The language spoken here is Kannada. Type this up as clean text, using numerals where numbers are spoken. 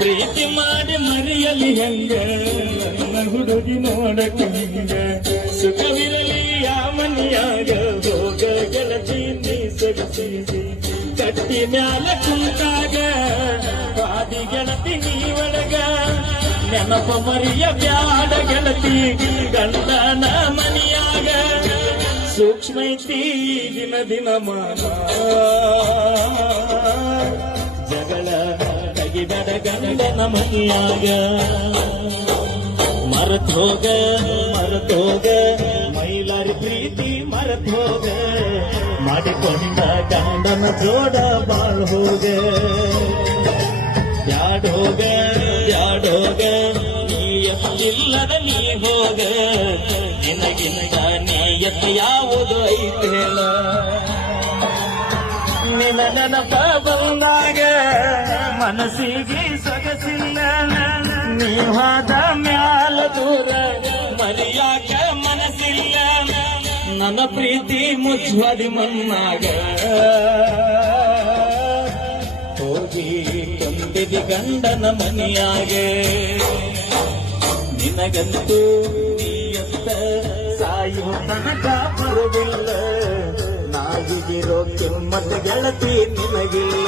ಪ್ರೀತಿ ಮಾಡಿ ಮರೆಯಲಿ ಹೆಂಗ ನನ್ನ ಹುಡುಗಿ ನೋಡಕ ಹಿಂಗ ಸುಖವಿರಲಿ ಆ ಮನಿಯಾಗ ಹೋಗ ಗೆಳತಿ ನೀ ಸೊಗಸಿ ಕಟ್ಟಿ ಮ್ಯಾಲ ಕುಂತಾಗ ಬಾದಿ ಗೆಳತಿ ನೀ ಒಳಗ ನೆನಪ ಮರಿಯ ಬ್ಯಾಡ ಗೆಳತಿ ಗಂಡನ ಮನಿಯಾಗ ಸೂಕ್ಷ್ಮೈತಿ ದಿನ ದಿನ ಮಾನ ಜಗಳ ತಗಿಬೇಡ ಗಂಡನ ಮನಿಯಾಗ ಮರೆತ್ ಹೋಗ ಮೈಲಾರಿ ಪ್ರೀತಿ ಮರೆತ್ ಹೋಗ ಮಾಡಿಕೊಂಡ ಗಂಡನ ಜೋಡ ಬಾಳ್ ಹೋಗ ಬ್ಯಾಡೋಗ ನೀ ಎತ್ತಿಲ್ಲದ ನೀ ಹೋಗ ನಿನಗಿಂತ ನೀಯತ್ ಯಾವುದು ಐತೇಳ ನಿನ್ನ ನೆನಪ ಬಂದಾಗ ಮನಸ್ಸಿಗೆ ಸೊಗಸಿಲ್ಲ ನೀ ಹೋದ ಮ್ಯಾಲ ದೂರ ಮರಿಯಾಕ ಮನಸ್ಸಿಲ್ಲ ನನ್ನ ಪ್ರೀತಿ ಮುಚ್ಚುವದಿ ಮಣ್ಣಾಗ ಹೋಗಿ ಕೊಂದಿದಿ ಗಂಡನ ಮನಿಯಾಗ ನಿನಗಂತೂ ನೀಯತ್ತ ಸಾಯೋ ತನಕ ಬರುವುದಿಲ್ಲ ನಾವಿಗಿರೋ ಕಿಮ್ಮತ್ತ ಗೆಳತಿ ನಿನಗಿಲ್ಲ